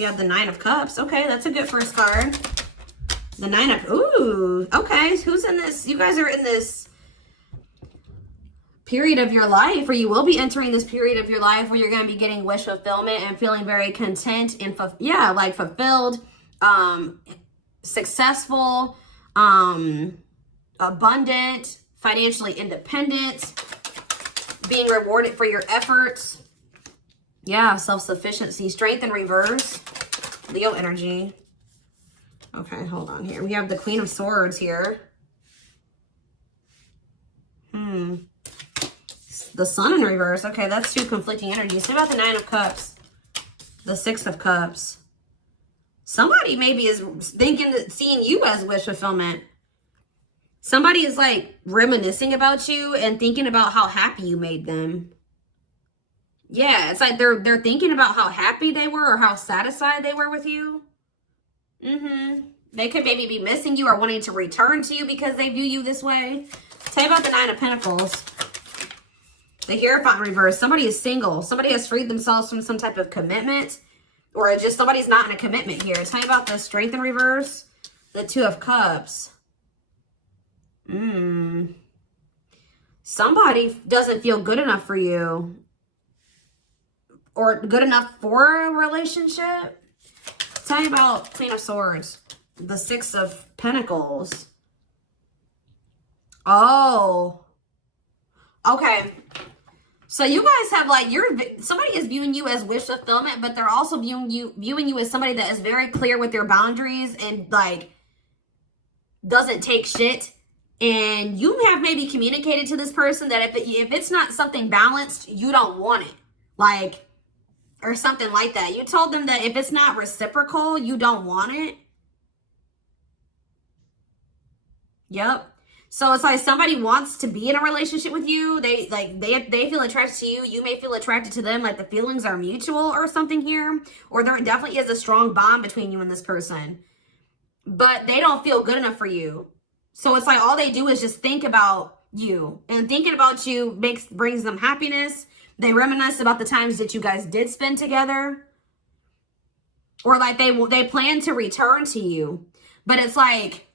We have the Nine of Cups. Okay, that's a good first card. The Nine of, ooh, okay. Who's in this? You guys are in this period of your life, or you will be entering this period of your life where you're going to be getting wish fulfillment and feeling very content and, yeah, like fulfilled, successful, abundant, financially independent, being rewarded for your efforts. Yeah, self-sufficiency, strength in reverse, Leo energy. Okay, hold on here. We have the Queen of Swords here. The Sun in reverse. Okay, that's two conflicting energies. What about the Nine of Cups? The Six of Cups. Somebody maybe is thinking that seeing you as wish fulfillment. Somebody is like reminiscing about you and thinking about how happy you made them. Yeah, it's like they're thinking about how happy they were or how satisfied they were with you. They could maybe be missing you or wanting to return to you because they view you this way. Tell me about the Nine of Pentacles. The Hierophant in reverse. Somebody is single. Somebody has freed themselves from some type of commitment. Or just somebody's not in a commitment here. Tell me about the Strength in reverse. The Two of Cups. Somebody doesn't feel good enough for you. Or good enough for a relationship. Tell me about Queen of Swords. The Six of Pentacles. Oh. Okay. So you guys have like, somebody is viewing you as wish fulfillment, but they're also viewing you as somebody that is very clear with their boundaries and like doesn't take shit. And you have maybe communicated to this person that if it's not something balanced, you don't want it. Like, or something like that. You told them that if it's not reciprocal, you don't want it. Yep. So it's like somebody wants to be in a relationship with you. They feel attracted to you. You may feel attracted to them. Like the feelings are mutual or something here. Or there definitely is a strong bond between you and this person. But they don't feel good enough for you. So it's like all they do is just think about you. And thinking about you brings them happiness. They reminisce about the times that you guys did spend together. Or like they plan to return to you. But it's like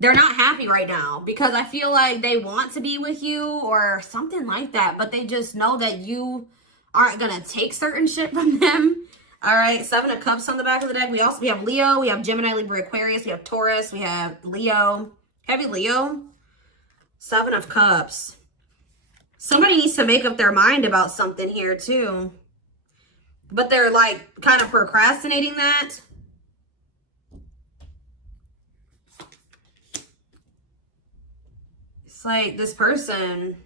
they're not happy right now because I feel like they want to be with you or something like that. But they just know that you aren't going to take certain shit from them. All right, Seven of Cups on the back of the deck. We have Leo. We have Gemini, Libra, Aquarius. We have Taurus. We have Leo. Heavy Leo. Seven of Cups. Somebody needs to make up their mind about something here too. But they're like kind of procrastinating that. It's like this person.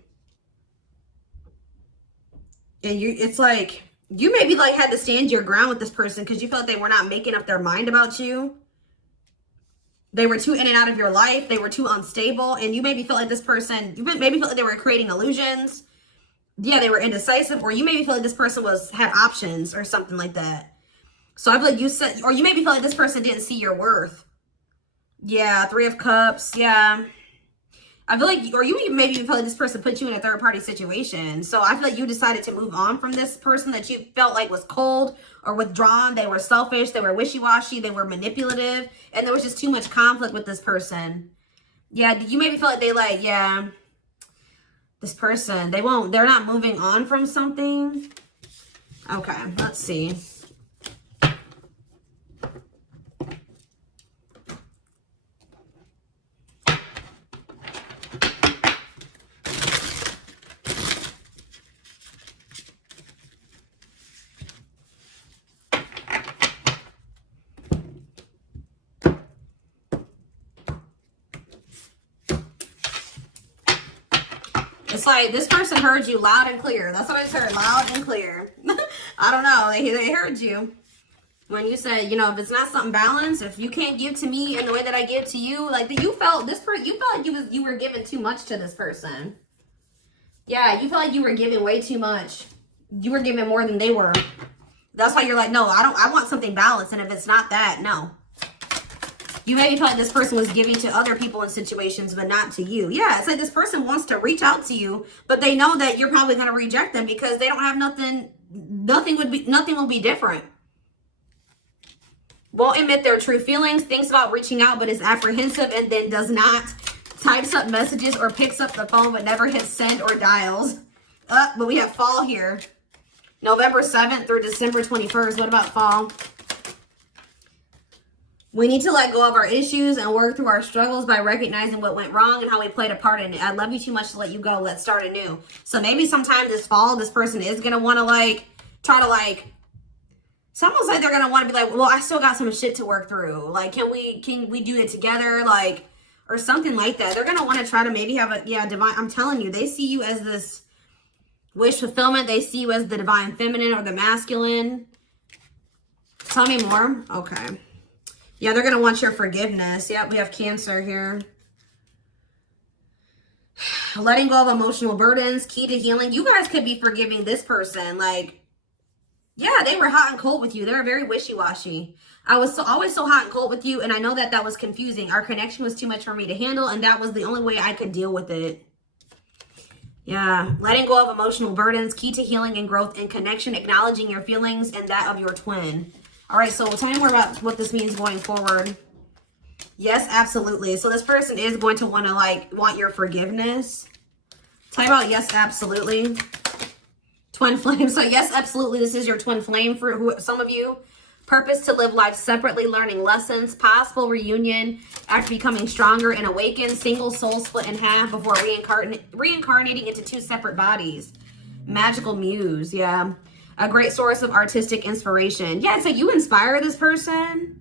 And it's like you maybe like had to stand your ground with this person because you felt they were not making up their mind about you. They were too in and out of your life. They were too unstable. And you maybe felt like this person, you maybe felt like they were creating illusions. Yeah, they were indecisive. Or you maybe felt like this person had options or something like that. So I feel like you said, or you maybe felt like this person didn't see your worth. Yeah, Three of Cups. Yeah. I feel like, or you maybe feel like this person put you in a third party situation. So I feel like you decided to move on from this person that you felt like was cold or withdrawn. They were selfish. They were wishy-washy. They were manipulative. And there was just too much conflict with this person. Yeah, you maybe feel like this person, they're not moving on from something. Okay, let's see. It's like this person heard you loud and clear. That's what I just heard, loud and clear. I don't know. They heard you. When you said, you know, if it's not something balanced, if you can't give to me in the way that I give to you, like you felt like you were giving too much to this person. Yeah, you felt like you were giving way too much. You were giving more than they were. That's why you're like, no, I want something balanced. And if it's not that, no. You maybe felt like this person was giving to other people in situations, but not to you. Yeah, it's like this person wants to reach out to you, but they know that you're probably going to reject them because they don't have nothing. Nothing will be different. Won't admit their true feelings, thinks about reaching out but is apprehensive, and then does not. Types up messages or picks up the phone but never hits send or dials. But we have fall here. November 7th through December 21st. What about fall? We need to let go of our issues and work through our struggles by recognizing what went wrong and how we played a part in it. I love you too much to let you go. Let's start anew. So maybe sometime this fall, this person is going to want to like, try to like, it's almost like they're going to want to be like, well, I still got some shit to work through. Like, can we do it together? Like, or something like that. They're going to want to try to maybe have a, yeah, divine. I'm telling you, they see you as this wish fulfillment. They see you as the divine feminine or the masculine. Tell me more. Okay. Yeah, they're going to want your forgiveness. Yep, we have Cancer here. Letting go of emotional burdens, key to healing. You guys could be forgiving this person. Like, yeah, they were hot and cold with you. They're very wishy-washy. I was always so hot and cold with you, and I know that that was confusing. Our connection was too much for me to handle, and that was the only way I could deal with it. Yeah, letting go of emotional burdens, key to healing and growth and connection, acknowledging your feelings and that of your twin. All right, so tell me more about what this means going forward. Yes, absolutely. So this person is going to want to want your forgiveness. Tell me about yes, absolutely. Twin flame. So yes, absolutely. This is your twin flame for some of you. Purpose to live life separately, learning lessons, possible reunion after becoming stronger and awakened, single soul split in half before reincarnating into two separate bodies. Magical muse, yeah. A great source of artistic inspiration. Yeah, so you inspire this person.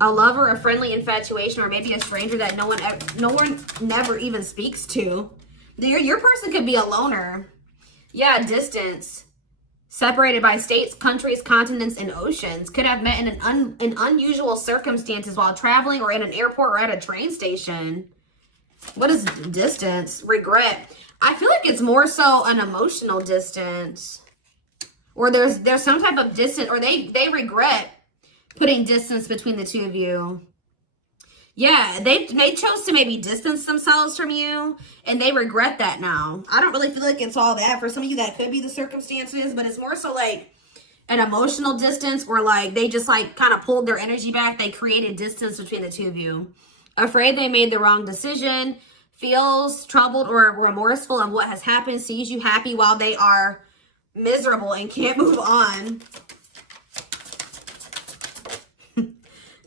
A lover, a friendly infatuation, or maybe a stranger that no one never even speaks to. Your person could be a loner. Yeah, distance. Separated by states, countries, continents, and oceans. Could have met in unusual circumstances while traveling or in an airport or at a train station. What is distance? Regret. I feel like it's more so an emotional distance. Or there's some type of distance, or they regret putting distance between the two of you. Yeah, they chose to maybe distance themselves from you, and they regret that now. I don't really feel like it's all that. For some of you, that could be the circumstances, but it's more so like an emotional distance, or like they just like kind of pulled their energy back. They created distance between the two of you. Afraid they made the wrong decision, feels troubled or remorseful of what has happened, sees you happy while they are miserable and can't move on.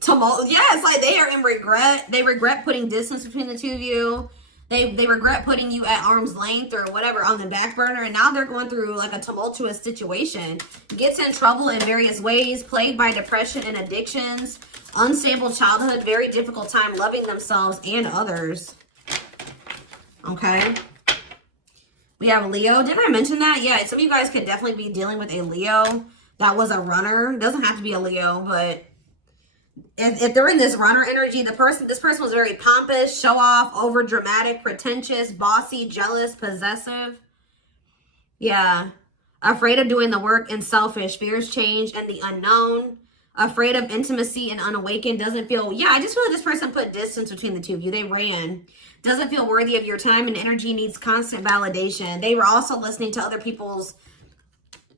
Tumult. Yeah, it's like they are in regret. They regret putting distance between the two of you. They regret putting you at arm's length or whatever on the back burner, and now they're going through like a tumultuous situation. Gets in trouble in various ways, plagued by depression and addictions, unstable childhood, very difficult time loving themselves and others. Okay. We have Leo. Didn't I mention that? Yeah, some of you guys could definitely be dealing with a Leo that was a runner. Doesn't have to be a Leo, but if they're in this runner energy, this person was very pompous, show off, over dramatic, pretentious, bossy, jealous, possessive. Yeah. Afraid of doing the work and selfish, fears change and the unknown. Afraid of intimacy and unawakened, doesn't feel, yeah, I just feel like this person put distance between the two of you. They ran. Doesn't feel worthy of your time and energy, needs constant validation. They were also listening to other people's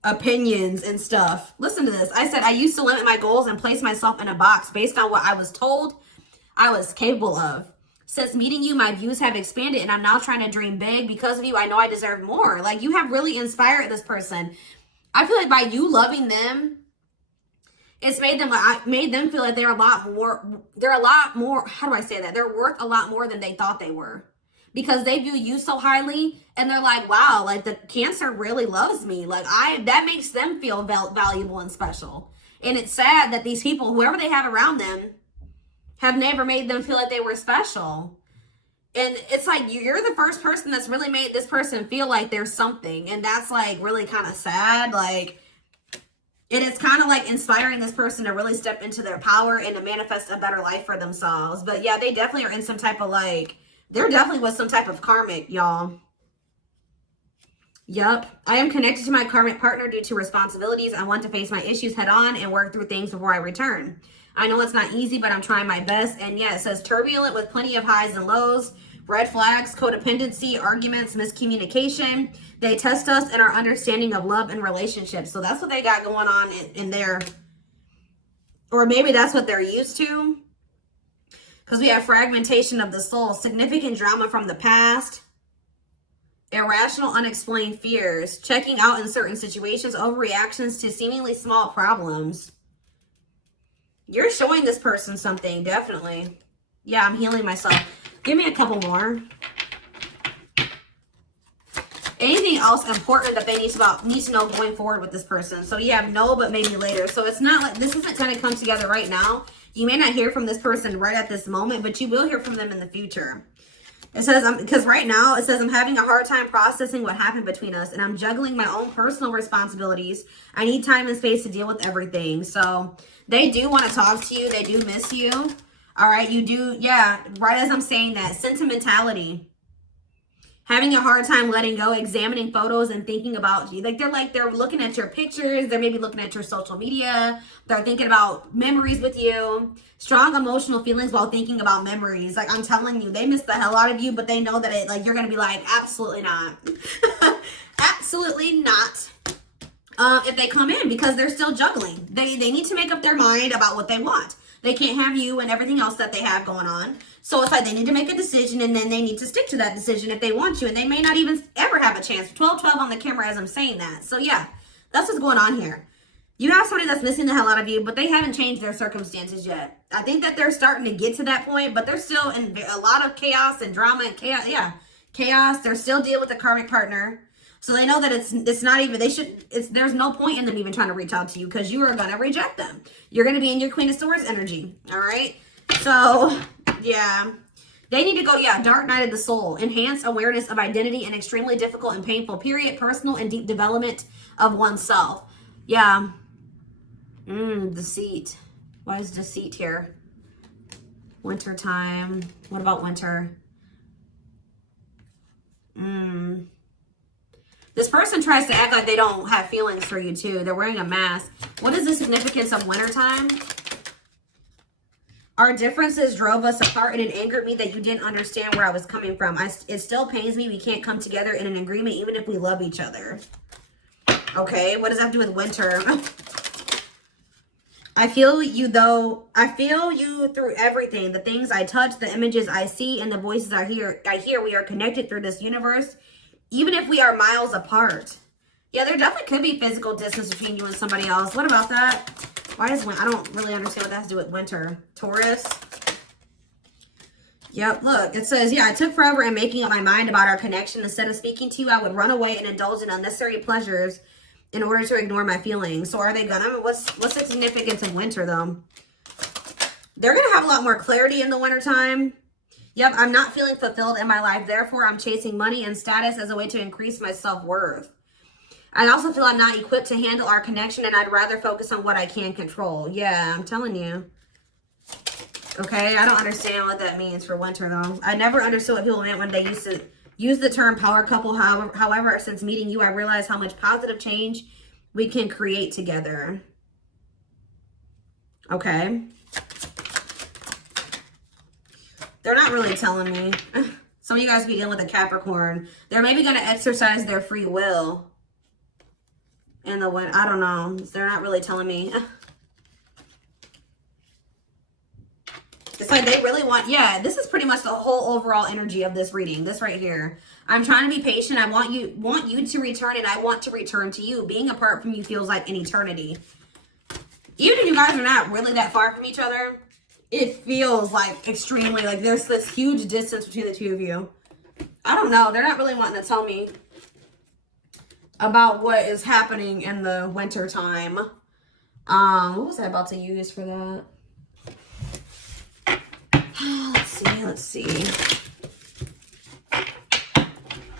opinions and stuff. Listen to this. I said, I used to limit my goals and place myself in a box based on what I was told I was capable of. Since meeting you, my views have expanded and I'm now trying to dream big. Because of you, I know I deserve more. Like, you have really inspired this person. I feel like by you loving them, it's made them feel like they're a lot more, how do I say that? They're worth a lot more than they thought they were. Because they view you so highly, and they're like, wow, like the Cancer really loves me. Like that makes them feel valuable and special. And it's sad that these people, whoever they have around them, have never made them feel like they were special. And it's like, you're the first person that's really made this person feel like there's something. And that's like really kind of sad. Like, and it's kind of like inspiring this person to really step into their power and to manifest a better life for themselves. But yeah, they definitely are in some type of like, there definitely was some type of karmic, y'all. Yup. I am connected to my karmic partner due to responsibilities. I want to face my issues head on and work through things before I return. I know it's not easy, but I'm trying my best. And yeah, it says turbulent with plenty of highs and lows, red flags, codependency, arguments, miscommunication. They test us and our understanding of love and relationships. So that's what they got going on in their Or maybe that's what they're used to. Because we have fragmentation of the soul, significant drama from the past, irrational, unexplained fears, checking out in certain situations, overreactions to seemingly small problems. You're showing this person something, definitely. Yeah, I'm healing myself. Give me a couple more. Anything else important that they need to know going forward with this person? So you have no, but maybe later. So it's not like this isn't going to come together right now. You may not hear from this person right at this moment, but you will hear from them in the future. It says, because right now it says, I'm having a hard time processing what happened between us, and I'm juggling my own personal responsibilities. I need time and space to deal with everything. So they do want to talk to you. They do miss you. All right. You do. Yeah. Right as I'm saying that, sentimentality. Having a hard time letting go, examining photos and thinking about you. They're looking at your pictures. They're maybe looking at your social media. They're thinking about memories with you. Strong emotional feelings while thinking about memories. Like, I'm telling you, they miss the hell out of you, but they know that you're going to be like, absolutely not. Absolutely not. If they come in, because they're still juggling. They need to make up their mind about what they want. They can't have you and everything else that they have going on. So it's like they need to make a decision, and then they need to stick to that decision if they want you. And they may not even ever have a chance. 12-12 on the camera as I'm saying that. So yeah, that's what's going on here. You have somebody that's missing the hell out of you, but they haven't changed their circumstances yet. I think that they're starting to get to that point, but they're still in a lot of chaos and drama and chaos. Yeah, chaos. They're still dealing with the karmic partner. So they know that it's not even, there's no point in them even trying to reach out to you, because you are going to reject them. You're going to be in your Queen of Swords energy. All right. So yeah, they need to go. Yeah. Dark night of the soul, enhance awareness of identity, and extremely difficult and painful period, personal and deep development of oneself. Yeah. Deceit. Why is deceit here? Winter time. What about winter? This person tries to act like they don't have feelings for you too. They're wearing a mask. What is the significance of wintertime? Our differences drove us apart, and it angered me that you didn't understand where I was coming from. It still pains me we can't come together in an agreement even if we love each other. Okay, what does that have to do with winter? I feel you though. I feel you through everything. The things I touch, the images I see, and the voices I hear. We are connected through this universe, even if we are miles apart. Yeah, there definitely could be physical distance between you and somebody else. What about that? Why does winter? I don't really understand what that has to do with winter. Taurus. Yep, look, it says, yeah, I took forever in making up my mind about our connection. Instead of speaking to you, I would run away and indulge in unnecessary pleasures in order to ignore my feelings. So are they gonna? What's the significance of winter though? They're gonna have a lot more clarity in the wintertime. Yep, I'm not feeling fulfilled in my life. Therefore, I'm chasing money and status as a way to increase my self-worth. I also feel I'm not equipped to handle our connection, and I'd rather focus on what I can control. Yeah, I'm telling you. Okay, I don't understand what that means for winter though. I never understood what people meant when they used to use the term power couple. However, since meeting you, I realized how much positive change we can create together. Okay. They're not really telling me. Some of you guys be dealing with a Capricorn. They're maybe going to exercise their free will. In the wind. I don't know. They're not really telling me. It's like they really want, yeah, this is pretty much the whole overall energy of this reading. This right here. I'm trying to be patient. I want you to return, and I want to return to you. Being apart from you feels like an eternity. Even if you guys are not really that far from each other, it feels like extremely, like there's this huge distance between the two of you. I don't know. They're not really wanting to tell me about what is happening in the winter time. What was I about to use for that? Let's see.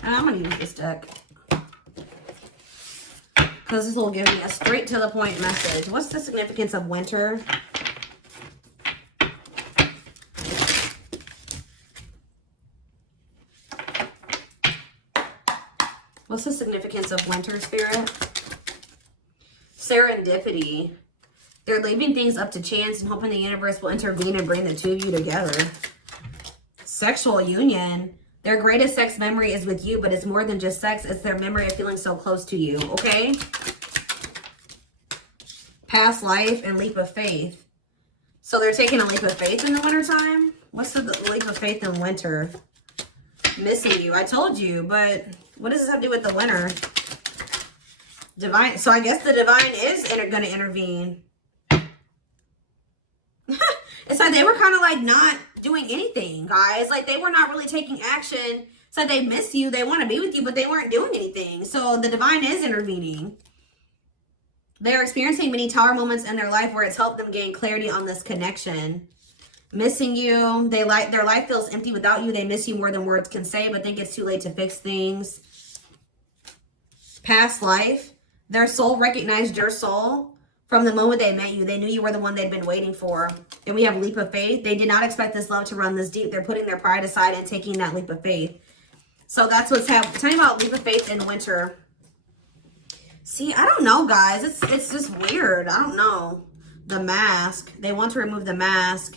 I'm gonna use this deck because this will give me a straight to the point message. What's the significance of winter? What's the significance of winter, Spirit? Serendipity. They're leaving things up to chance and hoping the universe will intervene and bring the two of you together. Sexual union. Their greatest sex memory is with you, but it's more than just sex. It's their memory of feeling so close to you, okay? Past life and leap of faith. So they're taking a leap of faith in the wintertime? What's the leap of faith in winter? Missing you. I told you, but what does this have to do with the winter? Divine. So I guess the divine is going to intervene. It's like they were kind of like not doing anything, guys. Like they were not really taking action. So they miss you. They want to be with you, but they weren't doing anything. So the divine is intervening. They're experiencing many tower moments in their life where it's helped them gain clarity on this connection. Missing you. Their life feels empty without you. They miss you more than words can say, but think it's too late to fix things. Past life. Their soul recognized your soul from the moment they met you. They knew you were the one they'd been waiting for. And we have leap of faith. They did not expect this love to run this deep. They're putting their pride aside and taking that leap of faith. So that's what's happening. Tell me about leap of faith in winter. See, I don't know, guys. It's just weird. I don't know. The mask. They want to remove the mask.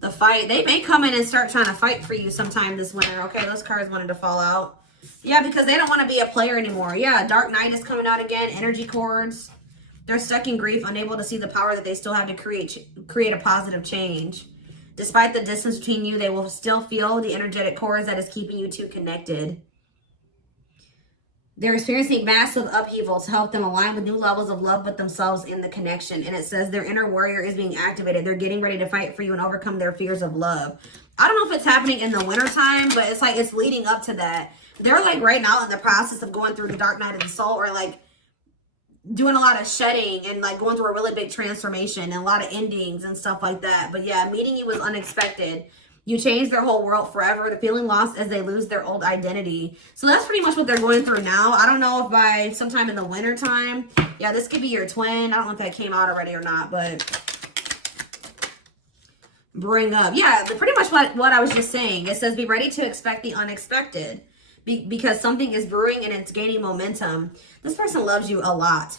The fight. They may come in and start trying to fight for you sometime this winter. Okay, those cards wanted to fall out. Yeah, because they don't want to be a player anymore. Yeah, Dark Knight is coming out again. Energy cords. They're stuck in grief, unable to see the power that they still have to create a positive change. Despite the distance between you, they will still feel the energetic cords that is keeping you two connected. They're experiencing massive upheaval to help them align with new levels of love with themselves in the connection. And it says their inner warrior is being activated. They're getting ready to fight for you and overcome their fears of love. I don't know if it's happening in the wintertime, but it's like it's leading up to that. They're like right now in the process of going through the dark night of the soul, or like doing a lot of shedding and like going through a really big transformation and a lot of endings and stuff like that. But yeah, meeting you was unexpected. You changed their whole world forever. The feeling lost as they lose their old identity. So that's pretty much what they're going through now. I don't know if by sometime in the winter time. Yeah, this could be your twin. I don't know if that came out already or not, but bring up. Yeah, pretty much what I was just saying. It says be ready to expect the unexpected because something is brewing and it's gaining momentum. This person loves you a lot.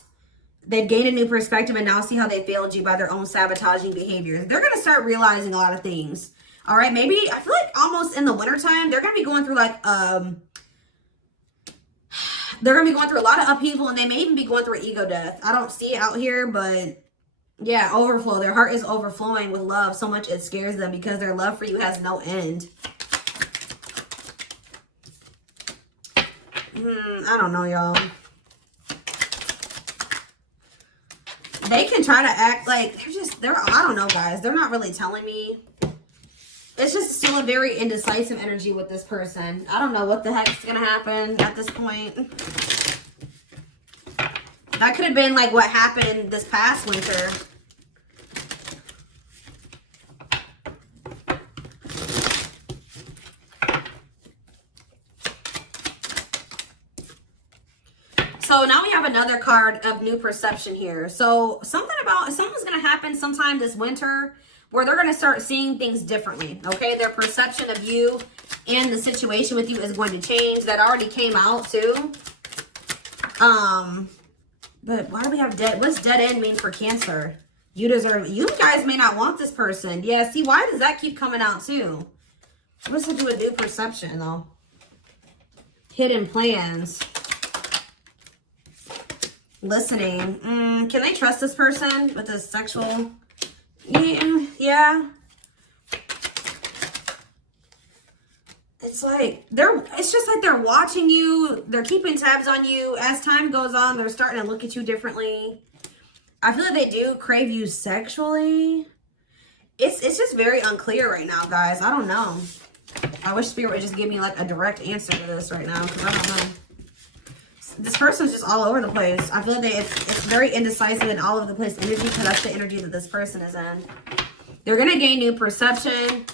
They've gained a new perspective and now see how they failed you by their own sabotaging behaviors. They're going to start realizing a lot of things. All right, maybe, I feel like almost in the wintertime, they're going to be going through like, they're going to be going through a lot of upheaval, and they may even be going through an ego death. I don't see it out here, but yeah, overflow. Their heart is overflowing with love so much it scares them because their love for you has no end. I don't know, y'all. They can try to act like I don't know, guys. They're not really telling me. It's just still a very indecisive energy with this person. I don't know what the heck's going to happen at this point. That could have been like what happened this past winter. So now we have another card of new perception here. So something's going to happen sometime this winter where they're going to start seeing things differently, okay? Their perception of you and the situation with you is going to change. That already came out too. But why do we have dead? What's dead end mean for Cancer? You guys may not want this person. Yeah, see, why does that keep coming out too? What does it do with new perception though? Hidden plans. Listening. Can they trust this person with this sexual... Yeah. It's just like they're watching you. They're keeping tabs on you. As time goes on, they're starting to look at you differently. I feel like they do crave you sexually. It's just very unclear right now, guys. I don't know. I wish Spirit would just give me like a direct answer to this right now, because I don't know. This person's just all over the place. I feel like it's very indecisive and all over the place energy, because that's the energy that this person is in. They're going to gain new perception.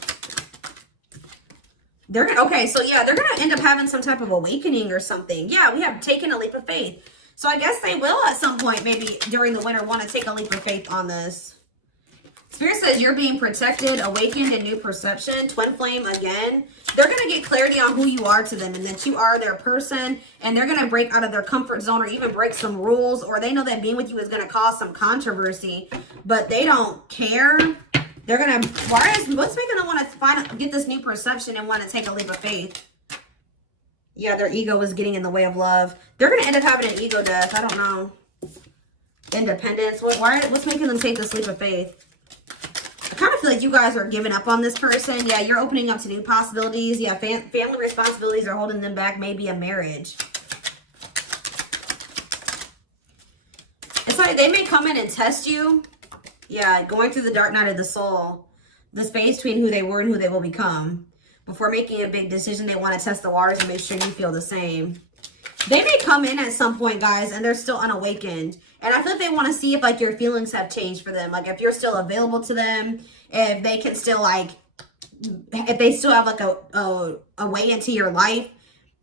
Okay, so yeah, they're going to end up having some type of awakening or something. Yeah, we have taken a leap of faith. So I guess they will at some point, maybe during the winter, want to take a leap of faith on this. Spirit says you're being protected, awakened, and new perception. Twin flame again. They're going to get clarity on who you are to them and that you are their person. And they're going to break out of their comfort zone or even break some rules. Or they know that being with you is going to cause some controversy. But they don't care. They're going to... What's making them want to get this new perception and want to take a leap of faith? Yeah, their ego is getting in the way of love. They're going to end up having an ego death. I don't know. Independence. What's making them take this leap of faith? I kind of feel like you guys are giving up on this person. Yeah, you're opening up to new possibilities. Yeah, family responsibilities are holding them back. Maybe a marriage. It's like they may come in and test you. Yeah, going through the dark night of the soul. The space between who they were and who they will become. Before making a big decision, they want to test the waters and make sure you feel the same. They may come in at some point, guys, and they're still unawakened. And I feel like they want to see if, like, your feelings have changed for them. Like, if you're still available to them, if they can still, like, if they still have, like, a way into your life.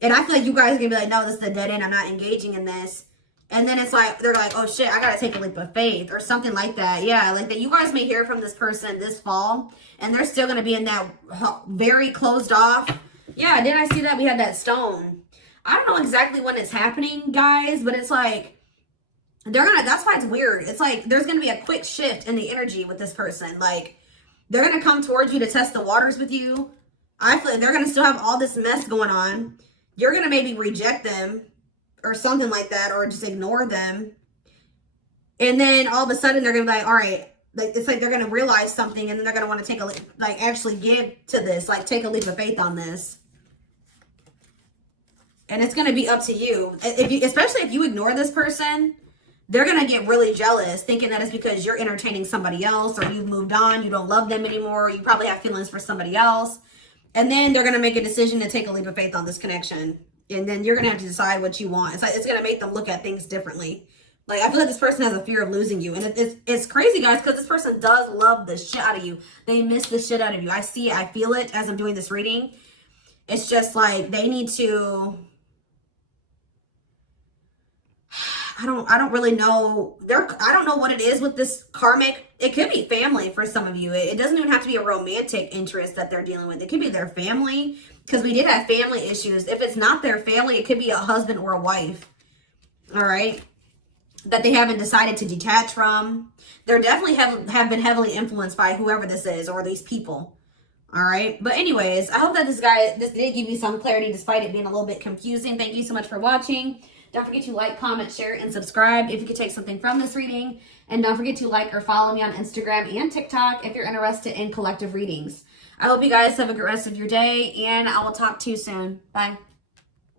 And I feel like you guys are going to be like, no, this is a dead end. I'm not engaging in this. And then it's like, they're like, oh, shit, I got to take a leap of faith or something like that. Yeah, like that you guys may hear from this person this fall. And they're still going to be in that very closed off. Yeah, didn't I see that? We had that stone. I don't know exactly when it's happening, guys. But it's like, that's why it's weird. It's like, there's going to be a quick shift in the energy with this person. Like, they're going to come towards you to test the waters with you. I feel like they're going to still have all this mess going on. You're going to maybe reject them or something like that, or just ignore them. And then all of a sudden they're going to be like, all right, like, it's like they're going to realize something, and then they're going to want to take a, like, actually give to this, like, take a leap of faith on this. And it's going to be up to you. Especially if you ignore this person, they're going to get really jealous, thinking that it's because you're entertaining somebody else, or you've moved on, you don't love them anymore, you probably have feelings for somebody else. And then they're going to make a decision to take a leap of faith on this connection. And then you're going to have to decide what you want. It's like, it's going to make them look at things differently. Like, I feel like this person has a fear of losing you. And it's crazy, guys, because this person does love the shit out of you. They miss the shit out of you. I see it. I feel it as I'm doing this reading. It's just like they need to... I don't really know. I don't know what it is with this karmic. It could be family for some of you. It doesn't even have to be a romantic interest that they're dealing with. It could be their family, because we did have family issues. If it's not their family, it could be a husband or a wife. All right, that they haven't decided to detach from. They're definitely have been heavily influenced by whoever this is or these people. All right, but anyways, I hope that this did give you some clarity despite it being a little bit confusing. Thank you so much for watching. Don't forget to like, comment, share, and subscribe if you could take something from this reading. And don't forget to like or follow me on Instagram and TikTok if you're interested in collective readings. I hope you guys have a good rest of your day, and I will talk to you soon. Bye.